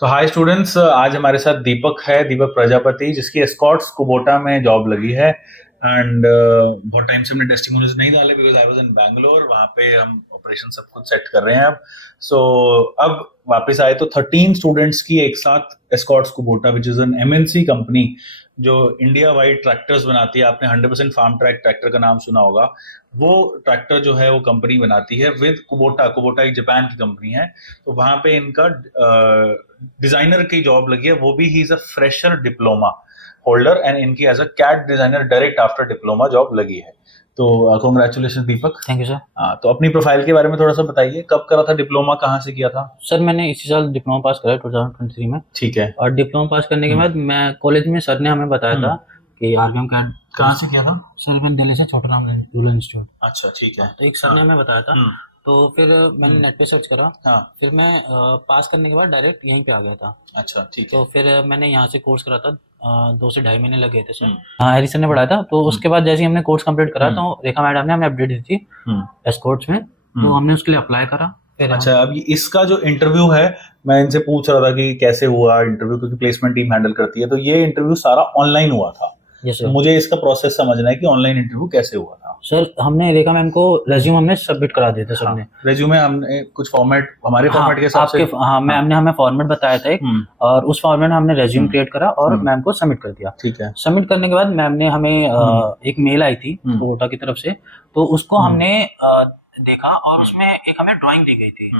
सो hi students, आज हमारे साथ दीपक है, दीपक प्रजापति, जिसकी एस्कॉर्ट्स कुबोटा में जॉब लगी है। एंड बहुत टाइम से हमने टेस्टिमोनियल्स नहीं डाले because I was in Bangalore. वहाँ पे हम ऑपरेशन सब कुछ सेट कर रहे हैं अब। अब वापस आए तो 13 स्टूडेंट्स की एक साथ Escorts Kubota, which is an MNC company जो इंडिया वाइड ट्रैक्टर्स बनाती है। आपने 100% फार्म ट्रैक ट्रैक्टर का नाम सुना होगा। वो ट्रैक्टर जो है वो कंपनी बनाती है विद कुबोटा। कुबोटा एक जापान की कंपनी है। तो वहां पे इनका डिजाइनर की जॉब लगी है, वो भी he is a fresher diploma holder and इनकी as a CAD designer direct after diploma job लगी है। तो congratulation Deepak. Thank you sir. तो अपनी प्रोफाइल के बारे में थोड़ा सा बताइए, कब करा था डिप्लोमा, कहाँ से किया था? सर मैंने इसी साल डिप्लोमा पास करा 2023 में। ठीक है। और डिप्लोमा पास करने के बाद मैं कॉलेज में सर ने हमें बताया था कि आरबीएम का। कहाँ से किया था? सर मैं दिल्ली से छोटा नाम रूरल इंस्टीट्यूट। अच्छा ठीक है। तो एक सर ने हमें बताया था। तो फिर मैंने नेट पे सर्च करा। फिर मैं पास करने के बाद डायरेक्ट यहीं पे आ गया था। अच्छा ठीक है। तो फिर मैंने यहाँ से कोर्स करा था। 2 से ढाई महीने लग गए थे सर। हाँ, हरी सर ने पढ़ाया था। तो उसके बाद जैसे ही हमने कोर्स कंप्लीट करा तो रेखा मैडम ने हमें अपडेट दी थी एस्कॉर्ट्स में। तो हमने उसके लिए अप्लाई करा। अच्छा, अब इसका जो इंटरव्यू है, मैं इनसे पूछ रहा था कि कैसे हुआ इंटरव्यू, क्योंकि प्लेसमेंट टीम हैंडल करती है। तो ये इंटरव्यू सारा ऑनलाइन हुआ था। यस तो सर। मुझे इसका प्रोसेस समझना है कि ऑनलाइन इंटरव्यू कैसे हुआ था। सर हमने रेखा मैम को रेज्यूम हमने सबमिट करा दिया था सबने। रेज्यूमे हमने कुछ फॉर्मेट, हमारे फॉर्मेट के हिसाब से। मैम ने हमें फॉर्मेट बताया था एक, और उस फॉर्मेट में हमने रेज्यूम क्रिएट करा और मैम को सबमिट कर दिया। ठीक है। सबमिट करने के बाद मैम ने हमें एक मेल आई थी कोटा की तरफ से। तो उसको हमने देखा और उसमें एक हमें ड्राइंग दी गई थी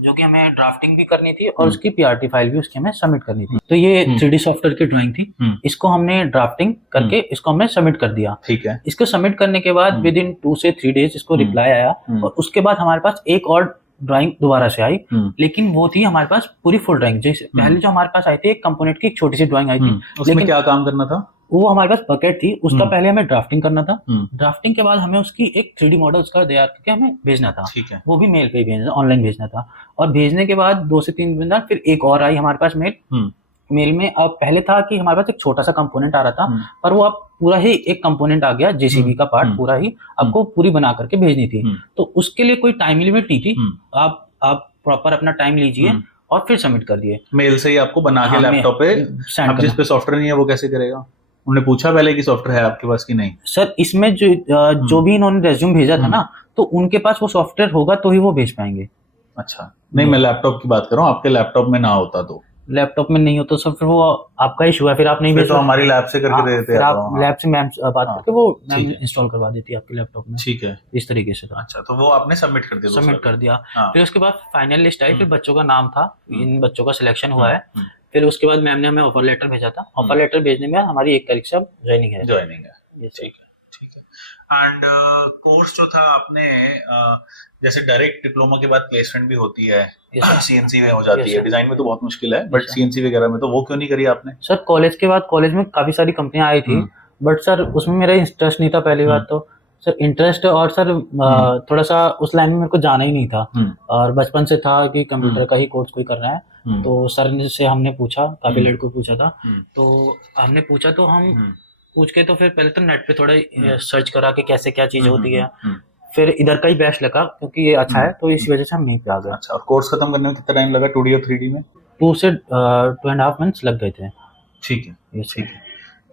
जो कि हमें ड्राफ्टिंग भी करनी थी और उसकी पीआरटी फाइल भी उसकी हमें सबमिट करनी थी। तो ये 3D सॉफ्टवेयर की ड्राइंग थी। इसको हमने ड्राफ्टिंग करके इसको हमने सबमिट कर दिया। ठीक है। इसको सबमिट करने के बाद विद इन 2 से 3 डेज इसको रिप्लाई आया। और उसके बाद हमारे पास एक और ड्राइंग दोबारा से आई, लेकिन वो थी हमारे पास पूरी फुल ड्राइंग। जैसे पहले जो हमारे पास आई थी एक कंपोनेंट की एक छोटी सी ड्राइंग आई थी। उसमें क्या काम करना था? वो हमारे पास बकेट थी, उसका पहले हमें ड्राफ्टिंग करना था। ड्राफ्टिंग के बाद हमें उसकी एक 3D मॉडल उसका तैयार करके हमें भेजना था। ठीक है। वो भी मेल पे ही भेजना, ऑनलाइन भेजना था। और भेजने के बाद 2 से 3 दिन बाद फिर एक और आई हमारे पास मेल। मेल में अब पहले था कि हमारे पास एक छोटा सा कंपोनेंट आ रहा था, पर वो अब पूरा ही एक कंपोनेंट आ गया, जेसीबी का पार्ट पूरा ही आपको पूरी बना करके भेजनी थी। तो उसके लिए कोई टाइम लिमिट नहीं थी। आप प्रॉपर अपना टाइम लीजिए और फिर सबमिट कर दिए। मेल से ही आपको बना के लैपटॉप पे। अब जिस पे सॉफ्टवेयर नहीं है वो कैसे करेगा? उन्होंने पूछा पहले कि सॉफ्टवेयर है आपके पास कि नहीं? सर इसमें जो भी इन्होंने रेज्यूम भेजा था ना, तो उनके पास वो सॉफ्टवेयर होगा तो ही वो भेज पाएंगे। अच्छा, नहीं मैं लैपटॉप की बात कर रहा हूँ, आपके लैपटॉप में ना होता तो? लैपटॉप में नहीं होता सर, फिर वो आपका इशू है, फिर आप नहीं भेज। तो हमारी लैब से करके दे देते हैं। आप लैब से मैम बात करके वो मैम इंस्टॉल करवा देती है आपके लैपटॉप में। ठीक है, इस तरीके से था। अच्छा, तो वो आपने सबमिट कर दिया? सबमिट कर दिया। फिर उसके बाद फाइनल लिस्ट आई, फिर बच्चों का नाम था, इन बच्चों का सिलेक्शन हुआ है। फिर उसके बाद मैम ने हमें ऑफर लेटर भेजा था। ऑफर लेटर भेजने में हमारी 1 तारीख से अब ज्वाइनिंग है। ठीक है, ठीक है। एंड कोर्स जो था आपने, जैसे डायरेक्ट डिप्लोमा के बाद प्लेसमेंट भी होती है, सीएनसी में हो जाती है। डिजाइन में तो बहुत मुश्किल है, बट सीएनसी वगैरह में तो वो क्यों नहीं करी आपने? सर कॉलेज के बाद कॉलेज में काफी सारी कंपनियां आई थी, बट सर उसमें मेरा इंटरेस्ट नहीं था पहली बात तो। सर इंटरेस्ट और सर थोड़ा सा उस लाइन में मेरे को जाना ही नहीं था। और बचपन से था कि कंप्यूटर का ही कोर्स कोई करना है। तो सर ने से हमने पूछा, काफी लड़कों को पूछा था। तो हमने पूछा तो हम पूछ के तो फिर पहले तो नेट पे थोड़ा सर्च करा कि कैसे क्या चीज होती है। फिर इधर का ही बेस्ट लगा क्योंकि ये अच्छा है, तो इस वजह से हम यहीं पे आ गए। अच्छा, और कोर्स खत्म करने में कितना टाइम लगा 2D और 3D में? 2 से 2.5 मंथ्स लग गए थे। ठीक है, ठीक है।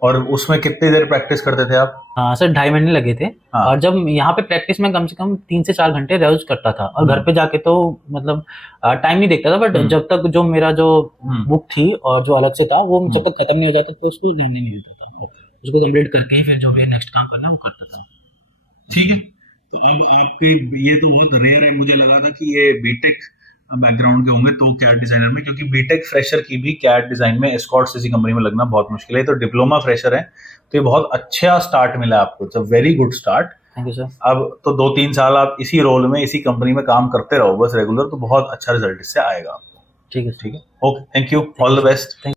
और उसमें कितनी देर प्रैक्टिस करते थे आप? सर 2.5 महीने लगे थे। और जब यहाँ पे प्रैक्टिस में कम से कम 3 से 4 घंटे रोज करता था। और घर पे जाके तो मतलब टाइम नहीं देखता था, बट जब तक जो मेरा जो बुक थी और जो अलग से था वो जब तक खत्म नहीं हो जाता तो उसको ध्यान नहीं देता था। उसको कंप्लीट करके ही फिर जो भी नेक्स्ट काम करना वो करता था। ठीक है। तो अब आपके ये तो बहुत रेयर है, मुझे लगा था कि ये बीटेक बैकग्राउंड के होंगे तो कैड डिजाइनर में, क्योंकि बीटेक फ्रेशर की भी कैड डिजाइन में एस्कॉर्ट्स जैसी कंपनी में लगना बहुत मुश्किल है। तो डिप्लोमा फ्रेशर है, तो ये बहुत अच्छा स्टार्ट मिला आपको। It's a very good start. Thank you sir. अब तो 2-3 साल आप इसी रोल में इसी कंपनी में काम करते रहो बस रेगुलर, तो बहुत अच्छा रिजल्ट इससे आएगा आपको। ठीक है, ठीक है। Okay, thank you, all the best.